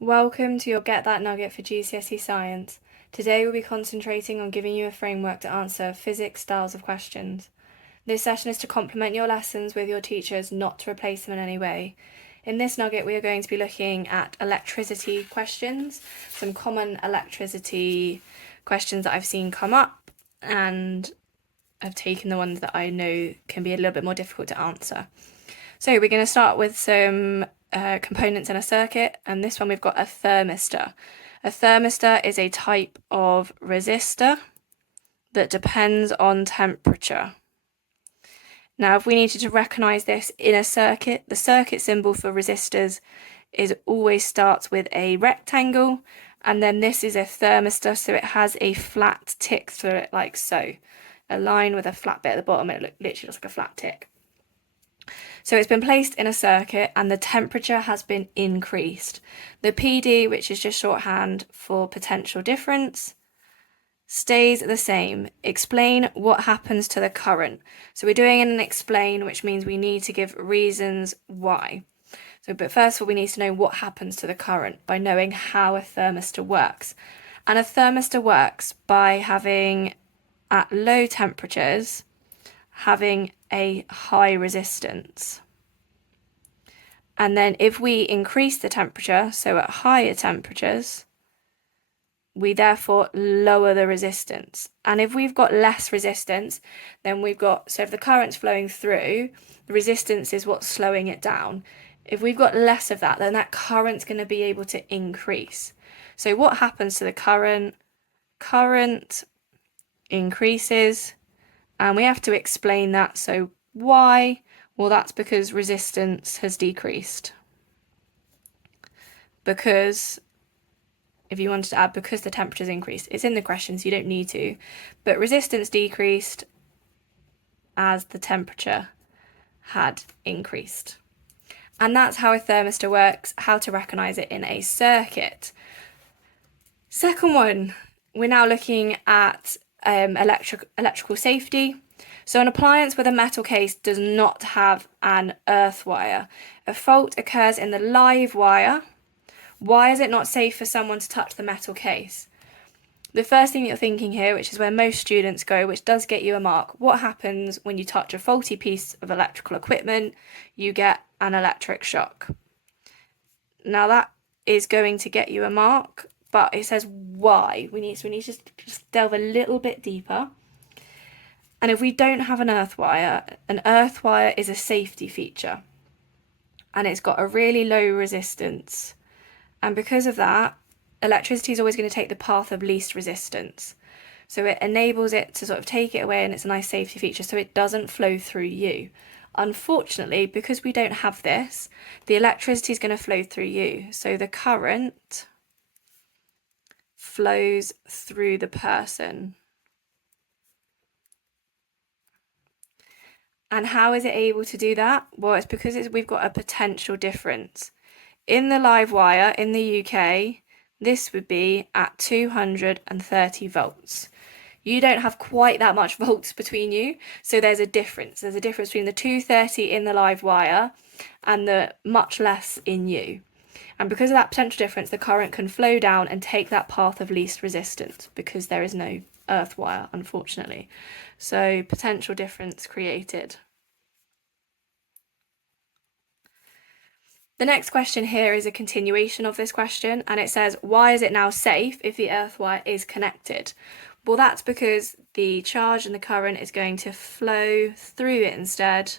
Welcome to your Get That Nugget for GCSE Science. Today we'll be concentrating on giving you a framework to answer physics styles of questions. This session is to complement your lessons with your teachers, not to replace them in any way. In this nugget we are going to be looking at electricity questions, some common electricity questions that I've seen come up, and I've taken the ones that I know can be a little bit more difficult to answer. So we're going to start with some components in a circuit, and this one we've got a thermistor. A thermistor is a type of resistor that depends on temperature. Now, if we needed to recognise this in a circuit, the circuit symbol for resistors always starts with a rectangle, and then this is a thermistor, so it has a flat tick through it like so. A line with a flat bit at the bottom, and it literally looks like a flat tick. So it's been placed in a circuit and the temperature has been increased. The PD, which is just shorthand for potential difference, stays the same. Explain what happens to the current. So we're doing an explain, which means we need to give reasons why. But first of all, we need to know what happens to the current by knowing how a thermistor works. And a thermistor works by having, at low temperatures, having a high resistance. And then if we increase the temperature, so at higher temperatures, we therefore lower the resistance. And if we've got less resistance, then so if the current's flowing through, the resistance is what's slowing it down. If we've got less of that, then that current's going to be able to increase. So what happens to the current? Current increases, and we have to explain that. So why? Well, that's because resistance has decreased. Because, if you wanted to add, because the temperature's increased, it's in the question, so you don't need to. But resistance decreased as the temperature had increased. And that's how a thermistor works, how to recognise it in a circuit. Second one, we're now looking at electrical safety. So an appliance with a metal case does not have an earth wire. A fault occurs in the live wire. Why is it not safe for someone to touch the metal case? The first thing you're thinking here, which is where most students go, which does get you a mark, what happens when you touch a faulty piece of electrical equipment? You get an electric shock. Now that is going to get you a mark, but it says why. We need to just delve a little bit deeper. And if we don't have an earth wire is a safety feature. And it's got a really low resistance. And because of that, electricity is always going to take the path of least resistance. So it enables it to sort of take it away, and it's a nice safety feature, so it doesn't flow through you. Unfortunately, because we don't have this, the electricity is going to flow through you. So the current flows through the person. And how is it able to do that? Well, it's because we've got a potential difference. In the live wire in the UK, this would be at 230 volts. You don't have quite that much volts between you, so there's a difference. There's a difference between the 230 in the live wire and the much less in you. And because of that potential difference, the current can flow down and take that path of least resistance because there is no earth wire, unfortunately. So potential difference created. The next question here is a continuation of this question, and it says, why is it now safe if the earth wire is connected? Well, that's because the charge and the current is going to flow through it instead,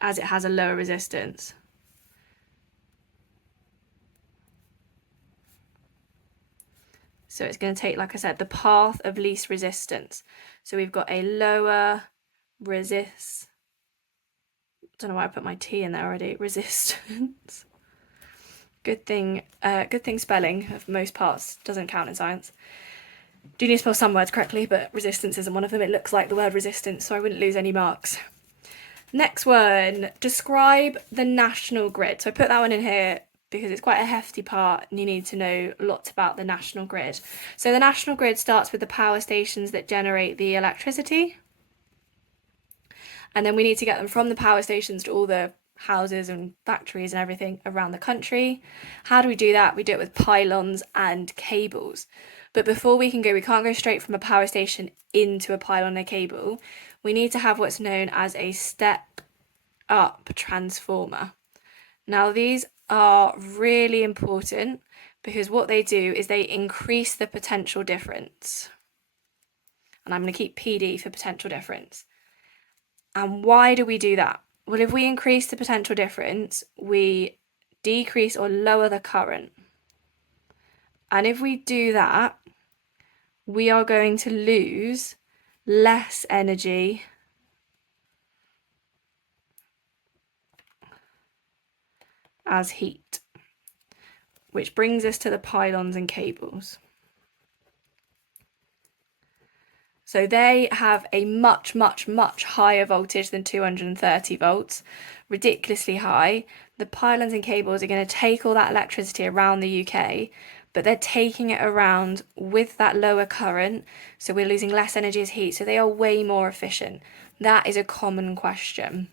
as it has a lower resistance. So it's going to take, like I said, the path of least resistance. So we've got a lower resist. Don't know why I put my T in there already. Resistance. Good thing spelling of most parts doesn't count in science. Do need to spell some words correctly, but resistance isn't one of them. It looks like the word resistance, so I wouldn't lose any marks. Next one, describe the national grid. So I put that one in here because it's quite a hefty part and you need to know lots about the national grid. So the national grid starts with the power stations that generate the electricity. And then we need to get them from the power stations to all the houses and factories and everything around the country. How do we do that? We do it with pylons and cables. But before we can't go straight from a power station into a pylon and a cable. We need to have what's known as a step-up transformer. Now, these are really important because what they do is they increase the potential difference. And I'm going to keep PD for potential difference. And why do we do that? Well, if we increase the potential difference, we decrease or lower the current. And if we do that, we are going to lose less energy as heat, which brings us to the pylons and cables. So they have a much, much, much higher voltage than 230 volts, ridiculously high. The pylons and cables are going to take all that electricity around the UK, but they're taking it around with that lower current, so we're losing less energy as heat, so they are way more efficient. That is a common question.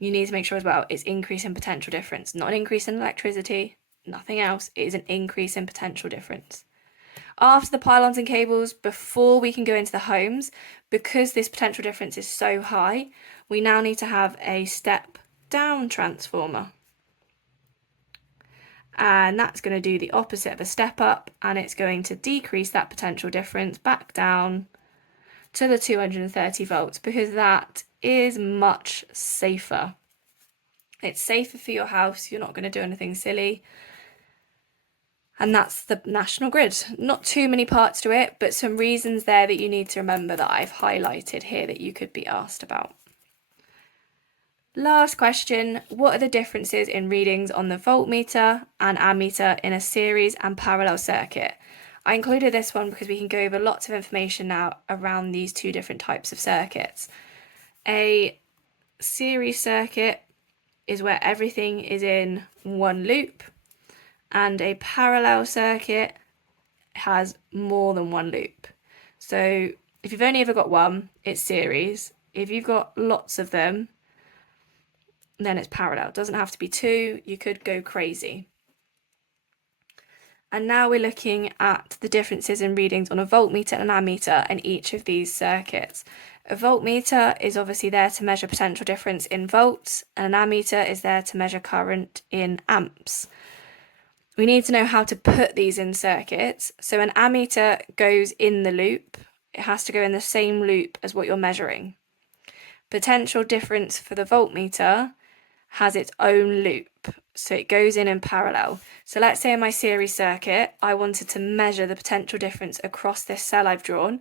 You need to make sure as well it's increase in potential difference, not an increase in electricity, nothing else. It is an increase in potential difference. After the pylons and cables, before we can go into the homes, because this potential difference is so high, we now need to have a step down transformer. And that's going to do the opposite of a step up, and it's going to decrease that potential difference back down to the 230 volts because that is much safer. It's safer for your house, you're not going to do anything silly. And that's the national grid. Not too many parts to it, but some reasons there that you need to remember that I've highlighted here that you could be asked about. Last question, what are the differences in readings on the voltmeter and ammeter in a series and parallel circuit? I included this one because we can go over lots of information now around these two different types of circuits. A series circuit is where everything is in one loop, and a parallel circuit has more than one loop. So if you've only ever got one, it's series. If you've got lots of them, then it's parallel. It doesn't have to be two, you could go crazy. And now we're looking at the differences in readings on a voltmeter and an ammeter in each of these circuits. A voltmeter is obviously there to measure potential difference in volts, and an ammeter is there to measure current in amps. We need to know how to put these in circuits. So an ammeter goes in the loop. It has to go in the same loop as what you're measuring. Potential difference for the voltmeter has its own loop, so it goes in parallel. So let's say in my series circuit, I wanted to measure the potential difference across this cell I've drawn.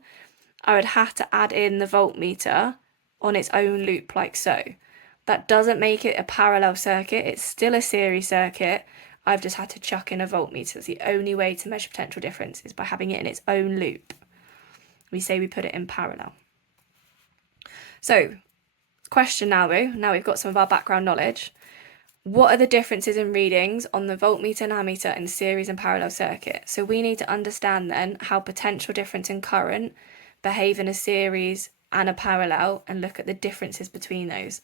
I would have to add in the voltmeter on its own loop like so. That doesn't make it a parallel circuit, it's still a series circuit. I've just had to chuck in a voltmeter. It's the only way to measure potential difference is by having it in its own loop. We say we put it in parallel. So, question now though, now we've got some of our background knowledge. What are the differences in readings on the voltmeter and ammeter in series and parallel circuit? So we need to understand then how potential difference in current behave in a series and a parallel and look at the differences between those.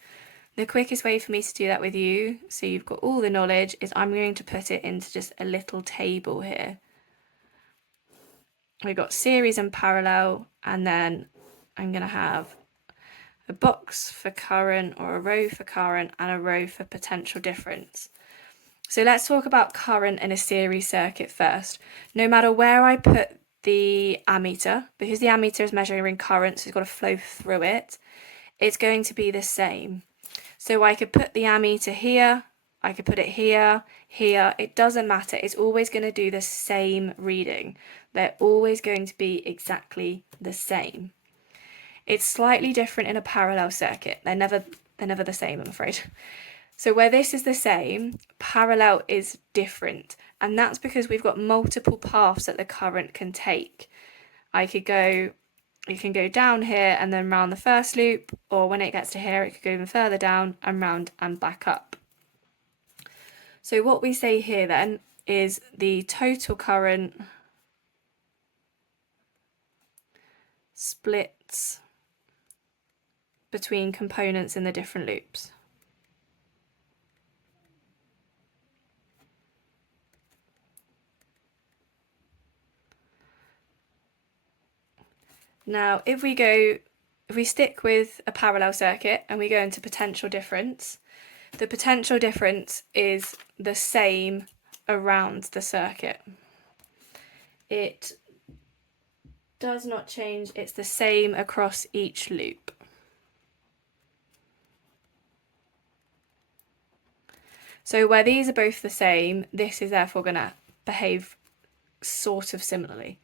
The quickest way for me to do that with you, so you've got all the knowledge, is I'm going to put it into just a little table here. We've got series and parallel, and then I'm going to have a box for current or a row for current and a row for potential difference. So let's talk about current in a series circuit first. No matter where I put the ammeter, because the ammeter is measuring current, so it's got to flow through it, it's going to be the same. So I could put the ammeter here, I could put it here, here, it doesn't matter. It's always going to do the same reading. They're always going to be exactly the same. It's slightly different in a parallel circuit. They're never the same, I'm afraid. So where this is the same, parallel is different. And that's because we've got multiple paths that the current can take. You can go down here and then round the first loop, or when it gets to here, it could go even further down and round and back up. So what we say here then is the total current splits between components in the different loops. Now, if we stick with a parallel circuit and we go into potential difference, the potential difference is the same around the circuit. It does not change, it's the same across each loop. So where these are both the same, this is therefore going to behave sort of similarly.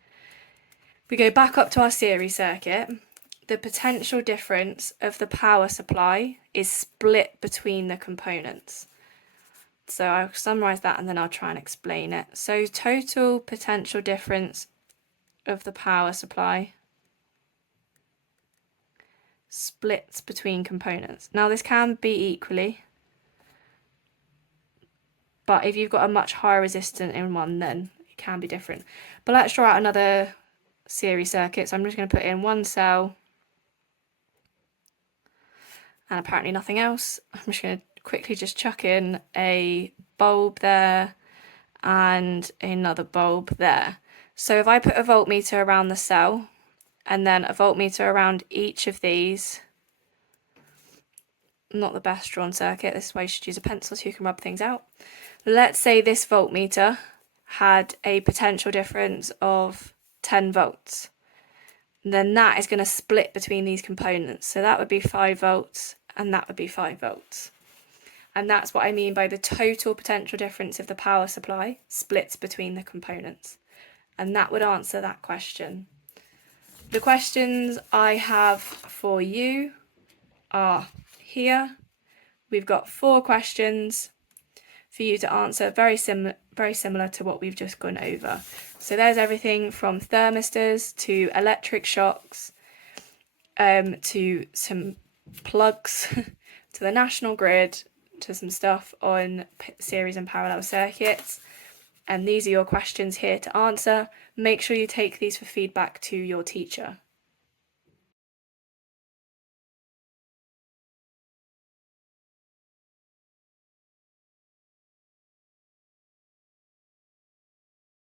We go back up to our series circuit. The potential difference of the power supply is split between the components. So I'll summarise that and then I'll try and explain it. So total potential difference of the power supply splits between components. Now this can be equally, but if you've got a much higher resistance in one, then it can be different. But let's draw out another series circuit. So I'm just going to put in one cell and apparently nothing else. I'm just going to quickly just chuck in a bulb there and another bulb there. So if I put a voltmeter around the cell and then a voltmeter around each of these, not the best drawn circuit, this is why you should use a pencil so you can rub things out. Let's say this voltmeter had a potential difference of 10 volts. Then that is going to split between these components. So that would be 5 volts and that would be 5 volts. And that's what I mean by the total potential difference of the power supply splits between the components. And that would answer that question. The questions I have for you are here. We've got 4 questions for you to answer, very similar to what we've just gone over. So there's everything from thermistors to electric shocks, to some plugs, to the national grid, to some stuff on series and parallel circuits. And these are your questions here to answer. Make sure you take these for feedback to your teacher.